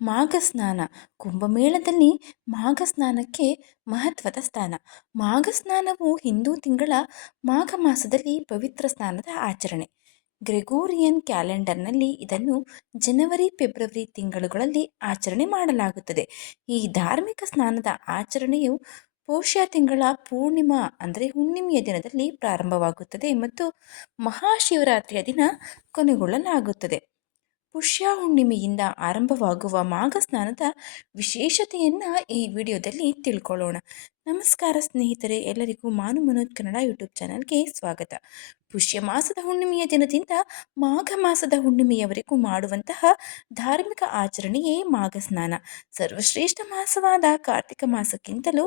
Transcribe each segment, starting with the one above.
ಮಾಘ ಸ್ನಾನ ಕುಂಭಮೇಳದಲ್ಲಿ ಮಾಘ ಸ್ನಾನಕ್ಕೆ ಮಹತ್ವದ ಸ್ಥಾನ. ಮಾಘ ಸ್ನಾನವು ಹಿಂದೂ ತಿಂಗಳ ಮಾಘ ಮಾಸದಲ್ಲಿ ಪವಿತ್ರ ಸ್ನಾನದ ಆಚರಣೆ. ಗ್ರೆಗೋರಿಯನ್ ಕ್ಯಾಲೆಂಡರ್ನಲ್ಲಿ ಇದನ್ನು ಜನವರಿ, ಫೆಬ್ರವರಿ ತಿಂಗಳುಗಳಲ್ಲಿ ಆಚರಣೆ ಮಾಡಲಾಗುತ್ತದೆ. ಈ ಧಾರ್ಮಿಕ ಸ್ನಾನದ ಆಚರಣೆಯು ಪೋಷ್ಯ ತಿಂಗಳ ಪೂರ್ಣಿಮಾ ಅಂದರೆ ಹುಣ್ಣಿಮೆಯ ದಿನದಲ್ಲಿ ಪ್ರಾರಂಭವಾಗುತ್ತದೆ ಮತ್ತು ಮಹಾಶಿವರಾತ್ರಿಯ ದಿನ ಕೊನೆಗೊಳ್ಳಲಾಗುತ್ತದೆ. ಪುಷ್ಯ ಹುಣ್ಣಿಮೆಯಿಂದ ಆರಂಭವಾಗುವ ಮಾಘ ಸ್ನಾನದ ವಿಶೇಷತೆಯನ್ನು ಈ ವಿಡಿಯೋದಲ್ಲಿ ತಿಳ್ಕೊಳ್ಳೋಣ. ನಮಸ್ಕಾರ ಸ್ನೇಹಿತರೆ, ಎಲ್ಲರಿಗೂ ಮಾನು ಮನೋಜ್ ಕನ್ನಡ ಯೂಟ್ಯೂಬ್ ಚಾನಲ್ಗೆ ಸ್ವಾಗತ. ಪುಷ್ಯ ಮಾಸದ ಹುಣ್ಣಿಮೆಯ ದಿನದಿಂದ ಮಾಘ ಮಾಸದ ಹುಣ್ಣಿಮೆಯವರೆಗೂ ಮಾಡುವಂತಹ ಧಾರ್ಮಿಕ ಆಚರಣೆಯೇ ಮಾಘ ಸ್ನಾನ. ಸರ್ವಶ್ರೇಷ್ಠ ಮಾಸವಾದ ಕಾರ್ತಿಕ ಮಾಸಕ್ಕಿಂತಲೂ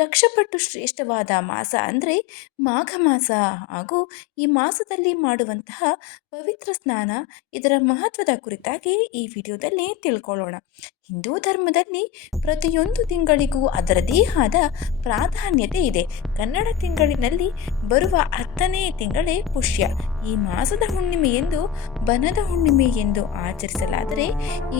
ಲಕ್ಷಪಟ್ಟು ಶ್ರೇಷ್ಠವಾದ ಮಾಸ ಅಂದರೆ ಮಾಘ ಮಾಸ. ಹಾಗೂ ಈ ಮಾಸದಲ್ಲಿ ಮಾಡುವಂತಹ ಪವಿತ್ರ ಸ್ನಾನ ಇದರ ಮಹತ್ವದ ಕುರಿತಾಗಿ ಈ ವಿಡಿಯೋದಲ್ಲಿ ತಿಳ್ಕೊಳ್ಳೋಣ. ಹಿಂದೂ ಧರ್ಮದಲ್ಲಿ ಪ್ರತಿಯೊಂದು ತಿಂಗಳಿಗೂ ಅದರದೇ ಆದ ಪ್ರಾಧಾನ್ಯತೆ ಇದೆ. ಕನ್ನಡ ತಿಂಗಳಿನಲ್ಲಿ ಬರುವ ಹತ್ತನೇ ತಿಂಗಳೇ ಪುಷ್ಯ. ಈ ಮಾಸದ ಹುಣ್ಣಿಮೆ ಎಂದು ಬನದ ಹುಣ್ಣಿಮೆ ಎಂದು ಆಚರಿಸಲಾದರೆ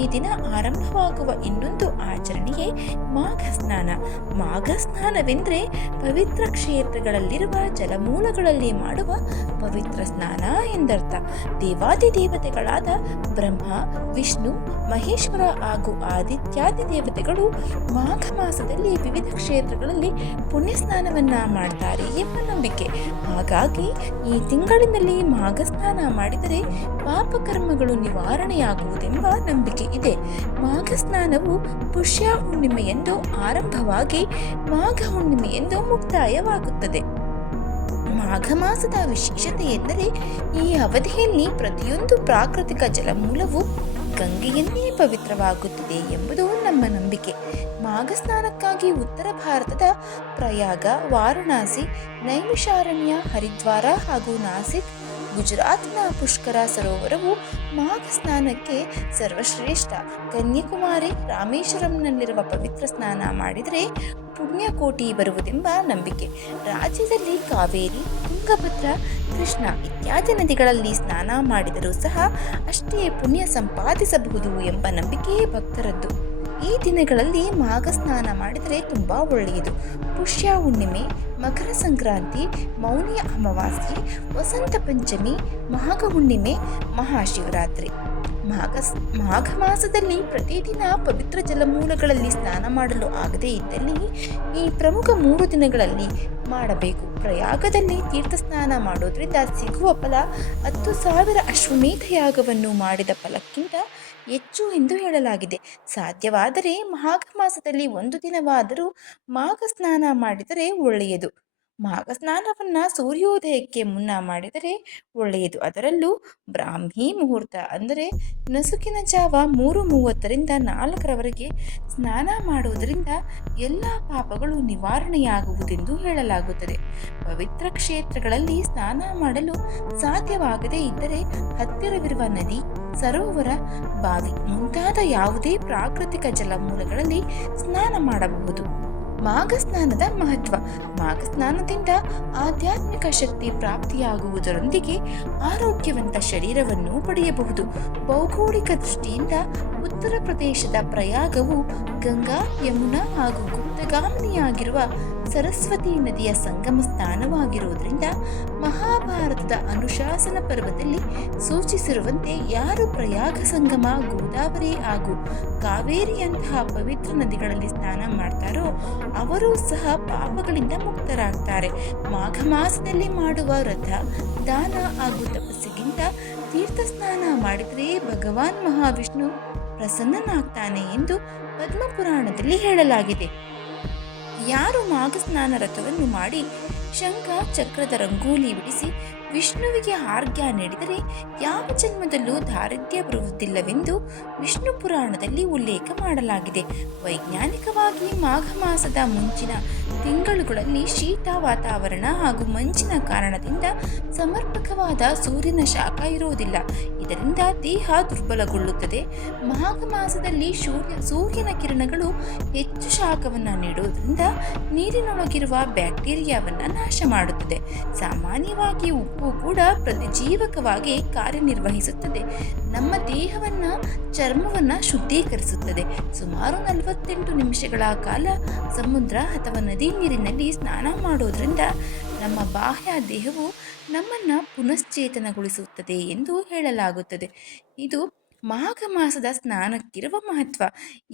ಈ ದಿನ ಆರಂಭವಾಗುವ ಇನ್ನೊಂದು ಆಚರಣೆಯೇ ಮಾಘ ಸ್ನಾನ ಮಾಘ ಸ್ನಾನವೆಂದರೆ ಪವಿತ್ರ ಕ್ಷೇತ್ರಗಳಲ್ಲಿರುವ ಜಲಮೂಲಗಳಲ್ಲಿ ಮಾಡುವ ಪವಿತ್ರ ಸ್ನಾನ ಎಂದರ್ಥ. ದೇವಾದಿ ದೇವತೆಗಳಾದ ಬ್ರಹ್ಮ, ವಿಷ್ಣು, ಮಹೇಶ್ವರ ಹಾಗೂ ಆದಿತ್ಯಾದಿ ದೇವತೆಗಳು ಮಾಘ ಮಾಸದಲ್ಲಿ ವಿವಿಧ ಕ್ಷೇತ್ರಗಳಲ್ಲಿ ಪುಣ್ಯ ಸ್ನಾನವನ್ನು ಮಾಡ್ತಾರೆ ಎಂಬ ನಂಬಿಕೆ. ಹಾಗಾಗಿ ಈ ತಿಂಗಳಿನಲ್ಲಿ ಮಾಘ ಸ್ನಾನ ಮಾಡಿದರೆ ಪಾಪಕರ್ಮಗಳು ನಿವಾರಣೆಯಾಗುವುದೆಂಬ ನಂಬಿಕೆ ಇದೆ. ಮಾಘ ಸ್ನಾನವು ಪುಷ್ಯ ಹುಣ್ಣಿಮೆಯೆಂದು ಆರಂಭವಾಗಿ ಮಾಘ ಹುಣ್ಣಿಮೆಯೆಂದು ಮುಕ್ತಾಯವಾಗುತ್ತದೆ. ಮಾಘ ಮಾಸದ ವಿಶೇಷತೆ ಎಂದರೆ ಈ ಅವಧಿಯಲ್ಲಿ ಪ್ರತಿಯೊಂದು ಪ್ರಾಕೃತಿಕ ಜಲಮೂಲವು ಗಂಗೆಯನ್ನೇ ಪವಿತ್ರವಾಗುತ್ತಿದೆ ಎಂಬುದು ನಮ್ಮ ನಂಬಿಕೆ. ಮಾಘ ಸ್ನಾನಕ್ಕಾಗಿ ಉತ್ತರ ಭಾರತದ ಪ್ರಯಾಗ, ವಾರಣಾಸಿ, ನೈಮಿಷಾರಣ್ಯ, ಹರಿದ್ವಾರ ಹಾಗೂ ನಾಸಿಕ್, ಗುಜರಾತ್ನ ಪುಷ್ಕರ ಸರೋವರವು ಮಾಘ ಸ್ನಾನಕ್ಕೆ ಸರ್ವಶ್ರೇಷ್ಠ. ಕನ್ಯಾಕುಮಾರಿ ರಾಮೇಶ್ವರಂನಲ್ಲಿರುವ ಪವಿತ್ರ ಸ್ನಾನ ಮಾಡಿದರೆ ಪುಣ್ಯಕೋಟಿ ಬರುವುದೆಂಬ ನಂಬಿಕೆ. ರಾಜ್ಯದಲ್ಲಿ ಕಾವೇರಿ, ತುಂಗಭದ್ರ, ಕೃಷ್ಣ ಇತ್ಯಾದಿ ನದಿಗಳಲ್ಲಿ ಸ್ನಾನ ಮಾಡಿದರೂ ಸಹ ಅಷ್ಟೇ ಪುಣ್ಯ ಸಂಪಾದಿಸಬಹುದು ಎಂಬ ನಂಬಿಕೆಯೇ ಭಕ್ತರದ್ದು. ಈ ದಿನಗಳಲ್ಲಿ ಮಾಘ ಸ್ನಾನ ಮಾಡಿದರೆ ತುಂಬ ಒಳ್ಳೆಯದು. ಪುಷ್ಯ ಹುಣ್ಣಿಮೆ, ಮಕರ ಸಂಕ್ರಾಂತಿ, ಮೌನಿಯ ಅಮಾವಾಸ್ಯೆ, ವಸಂತ ಪಂಚಮಿ, ಮಾಘ ಹುಣ್ಣಿಮೆ, ಮಹಾಶಿವರಾತ್ರಿ. ಮಾಘ ಮಾಘ ಮಾಸದಲ್ಲಿ ಪ್ರತಿದಿನ ಪವಿತ್ರ ಜಲಮೂಲಗಳಲ್ಲಿ ಸ್ನಾನ ಮಾಡಲು ಆಗದೇ ಇದ್ದಲ್ಲಿ ಈ ಪ್ರಮುಖ ಮೂರು ದಿನಗಳಲ್ಲಿ ಮಾಡಬೇಕು. ಪ್ರಯಾಗದಲ್ಲಿ ತೀರ್ಥ ಸ್ನಾನ ಮಾಡೋದ್ರಿಂದ ಸಿಗುವ ಫಲ ಹತ್ತು ಸಾವಿರ ಅಶ್ವಮೇಧ ಯಾಗವನ್ನು ಮಾಡಿದ ಫಲಕ್ಕಿಂತ ಹೆಚ್ಚು ಎಂದು ಹೇಳಲಾಗಿದೆ. ಸಾಧ್ಯವಾದರೆ ಮಾಘ ಮಾಸದಲ್ಲಿ ಒಂದು ದಿನವಾದರೂ ಮಾಘ ಸ್ನಾನ ಮಾಡಿದರೆ ಒಳ್ಳೆಯದು. ಮಾಘ ಸ್ನಾನವನ್ನು ಸೂರ್ಯೋದಯಕ್ಕೆ ಮುನ್ನ ಮಾಡಿದರೆ ಒಳ್ಳೆಯದು. ಅದರಲ್ಲೂ ಬ್ರಾಹ್ಮಿ ಮುಹೂರ್ತ ಅಂದರೆ ನಸುಕಿನ ಜಾವ ಮೂರು ಮೂವತ್ತರಿಂದ ನಾಲ್ಕರವರೆಗೆ ಸ್ನಾನ ಮಾಡುವುದರಿಂದ ಎಲ್ಲ ಪಾಪಗಳು ನಿವಾರಣೆಯಾಗುವುದೆಂದು ಹೇಳಲಾಗುತ್ತದೆ. ಪವಿತ್ರ ಕ್ಷೇತ್ರಗಳಲ್ಲಿ ಸ್ನಾನ ಮಾಡಲು ಸಾಧ್ಯವಾಗದೇ ಇದ್ದರೆ ಹತ್ತಿರವಿರುವ ನದಿ, ಸರೋವರ, ಬಾವಿ ಮುಂತಾದ ಯಾವುದೇ ಪ್ರಾಕೃತಿಕ ಜಲಮೂಲಗಳಲ್ಲಿ ಸ್ನಾನ ಮಾಡಬಹುದು. ಮಾಘ ಸ್ನಾನದ ಮಹತ್ವ. ಮಾಘ ಸ್ನಾನದಿಂದ ಆಧ್ಯಾತ್ಮಿಕ ಶಕ್ತಿ ಪ್ರಾಪ್ತಿಯಾಗುವುದರೊಂದಿಗೆ ಆರೋಗ್ಯವಂತ ಶರೀರವನ್ನು ಪಡೆಯಬಹುದು. ಭೌಗೋಳಿಕ ದೃಷ್ಟಿಯಿಂದ ಉತ್ತರ ಪ್ರದೇಶದ ಪ್ರಯಾಗವು ಗಂಗಾ, ಯಮುನಾ ಹಾಗೂ ಗುಪ್ತಗಾಮಿನಿಯಾಗಿರುವ ಸರಸ್ವತಿ ನದಿಯ ಸಂಗಮ ಸ್ಥಾನವಾಗಿರುವುದರಿಂದ ಮಹಾಭಾರತದ ಅನುಶಾಸನ ಪರ್ವದಲ್ಲಿ ಸೂಚಿಸಿರುವಂತೆ ಯಾರು ಪ್ರಯಾಗ ಸಂಗಮ, ಗೋದಾವರಿ ಹಾಗೂ ಕಾವೇರಿಯಂತಹ ಪವಿತ್ರ ನದಿಗಳಲ್ಲಿ ಸ್ನಾನ ಮಾಡ್ತಾರೋ ಅವರೂ ಸಹ ಪಾಪಗಳಿಂದ ಮುಕ್ತರಾಗ್ತಾರೆ. ಮಾಘ ಮಾಸದಲ್ಲಿ ಮಾಡುವ ವ್ರತ ದಾನ ಹಾಗೂ ತಪಸ್ಸಿಗಿಂತ ತೀರ್ಥ ಸ್ನಾನ ಮಾಡಿದರೆ ಭಗವಾನ್ ಮಹಾವಿಷ್ಣು ಪ್ರಸನ್ನನಾಗ್ತಾನೆ ಎಂದು ಪದ್ಮಪುರಾಣದಲ್ಲಿ ಹೇಳಲಾಗಿದೆ. ಯಾರು ಮಾಘ ಸ್ನಾನ ರಥವನ್ನು ಮಾಡಿ ಶಂಖ ಚಕ್ರದ ರಂಗೋಲಿ ಬಿಡಿಸಿ ವಿಷ್ಣುವಿಗೆ ಆರ್ಘ್ಯ ನೀಡಿದರೆ ಯಾವ ಜನ್ಮದಲ್ಲೂ ದಾರಿದ್ರ್ಯ ಬರುವುದಿಲ್ಲವೆಂದು ವಿಷ್ಣು ಪುರಾಣದಲ್ಲಿ ಉಲ್ಲೇಖ ಮಾಡಲಾಗಿದೆ. ವೈಜ್ಞಾನಿಕವಾಗಿ ಮಾಘ ಮಾಸದ ಮುಂಚಿನ ತಿಂಗಳುಗಳಲ್ಲಿ ಶೀತ ವಾತಾವರಣ ಹಾಗೂ ಮಂಚಿನ ಕಾರಣದಿಂದ ಸಮರ್ಪಕವಾದ ಸೂರ್ಯನ ಶಾಖ ಇರುವುದಿಲ್ಲ. ಇದರಿಂದ ದೇಹ ದುರ್ಬಲಗೊಳ್ಳುತ್ತದೆ. ಮಾಘ ಮಾಸದಲ್ಲಿ ಸೂರ್ಯ ಸೂರ್ಯನ ಕಿರಣಗಳು ಹೆಚ್ಚು ಶಾಖವನ್ನು ನೀಡುವುದರಿಂದ ನೀರಿನೊಳಗಿರುವ ಬ್ಯಾಕ್ಟೀರಿಯಾವನ್ನು ನಾಶ ಮಾಡುತ್ತದೆ. ಸಾಮಾನ್ಯವಾಗಿ ಉಪ್ಪು ಕೂಡ ಪ್ರತಿಜೀವಕವಾಗಿ ಕಾರ್ಯನಿರ್ವಹಿಸುತ್ತದೆ. ನಮ್ಮ ದೇಹವನ್ನು, ಚರ್ಮವನ್ನು ಶುದ್ಧೀಕರಿಸುತ್ತದೆ. ಸುಮಾರು ನಲವತ್ತೆಂಟು ನಿಮಿಷಗಳ ಕಾಲ ಸಮುದ್ರ ಅಥವಾ ನದಿ ನೀರಿನಲ್ಲಿ ಸ್ನಾನ ಮಾಡೋದ್ರಿಂದ ನಮ್ಮ ಬಾಹ್ಯ ದೇಹವು ನಮ್ಮನ್ನು ಪುನಶ್ಚೇತನಗೊಳಿಸುತ್ತದೆ ಎಂದು ಹೇಳಲಾಗುತ್ತದೆ. ಇದು ಮಾಘ ಮಾಸದ ಸ್ನಾನಕ್ಕಿರುವ ಮಹತ್ವ.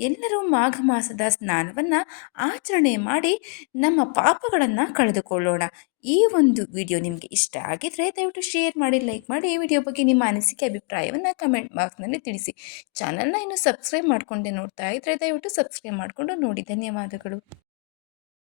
ಎಲ್ಲರೂ ಮಾಘ ಮಾಸದ ಸ್ನಾನವನ್ನು ಆಚರಣೆ ಮಾಡಿ ನಮ್ಮ ಪಾಪಗಳನ್ನು ಕಳೆದುಕೊಳ್ಳೋಣ. ಈ ಒಂದು ವಿಡಿಯೋ ನಿಮಗೆ ಇಷ್ಟ ಆಗಿದ್ರೆ ದಯವಿಟ್ಟು ಶೇರ್ ಮಾಡಿ, ಲೈಕ್ ಮಾಡಿ. ಈ ವಿಡಿಯೋ ಬಗ್ಗೆ ನಿಮ್ಮ ಅನಿಸಿಕೆ, ಅಭಿಪ್ರಾಯವನ್ನು ಕಮೆಂಟ್ ಬಾಕ್ಸ್ನಲ್ಲಿ ತಿಳಿಸಿ. ಚಾನಲ್ನ ಇನ್ನು ಸಬ್ಸ್ಕ್ರೈಬ್ ಮಾಡಿಕೊಂಡೆ ನೋಡ್ತಾ ಇದ್ದರೆ ದಯವಿಟ್ಟು ಸಬ್ಸ್ಕ್ರೈಬ್ ಮಾಡಿಕೊಂಡು ನೋಡಿ. ಧನ್ಯವಾದಗಳು.